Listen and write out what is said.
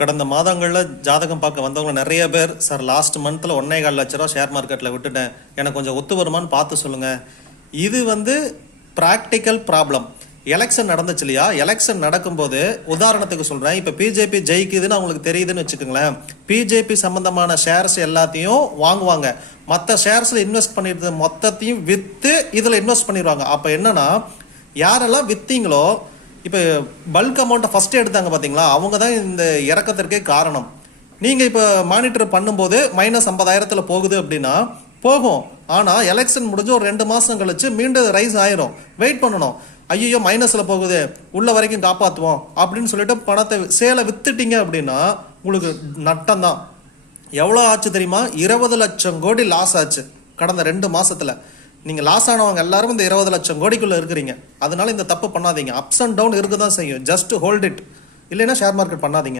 கடந்த மாதங்களில் ஜாதகம் பார்க்க வந்தவங்க நிறைய பேர் சார் லாஸ்ட் மந்த்தில் 1.25 லட்ச ரூபா ஷேர் மார்க்கெட்டில் விட்டுட்டேன், எனக்கு கொஞ்சம் ஒத்து வருமானு பார்த்து சொல்லுங்கள். இது ப்ராக்டிக்கல் ப்ராப்ளம். எலெக்ஷன் நடந்துச்சு இல்லையா, எலெக்ஷன் நடக்கும்போது உதாரணத்துக்கு சொல்கிறேன், இப்போ பிஜேபி ஜெயிக்குதுன்னு அவங்களுக்கு தெரியுதுன்னு வச்சுக்கோங்களேன், பிஜேபி சம்மந்தமான ஷேர்ஸ் எல்லாத்தையும் வாங்குவாங்க, மற்ற ஷேர்ஸில் இன்வெஸ்ட் பண்ணிட்டு மொத்தத்தையும் விற்று இதில் இன்வெஸ்ட் பண்ணிடுவாங்க. அப்போ என்னன்னா, யாரெல்லாம் விற்றீங்களோ, இப்போ பல்க் அமௌண்ட்டை ஃபஸ்ட்டு எடுத்தாங்க பார்த்தீங்களா, அவங்க தான் இந்த இறக்கத்திற்கே காரணம். நீங்கள் இப்போ மானிட்டர் பண்ணும்போது -50,000 போகுது அப்படின்னா போகும், ஆனால் எலெக்ஷன் முடிஞ்சு ஒரு 2 மாதம் கழிச்சு மீண்டும் ரைஸ் ஆயிரும். வெயிட் பண்ணணும். ஐயோ மைனஸில் போகுது, உள்ள வரைக்கும் காப்பாற்றுவோம் அப்படின்னு சொல்லிட்டு பணத்தை சேலை வித்துட்டீங்க அப்படின்னா உங்களுக்கு நட்டம் தான். எவ்வளோ ஆச்சு தெரியுமா? 20 லட்சம் கோடி லாஸ் ஆச்சு கடந்த 2 மாதத்தில். நீங்கள் லாஸ் ஆனவங்க எல்லாரும் இந்த 20 லட்சம் கோடிக்குள்ளே இருக்கிறீங்க. அதனால இந்த தப்பு பண்ணாதீங்க. அப்ஸ் அண்ட் டவுன் இருக்க தான் செய்யும். ஜஸ்ட் ஹோல்ட் இட், இல்லைன்னா ஷேர் மார்க்கெட் பண்ணாதீங்க.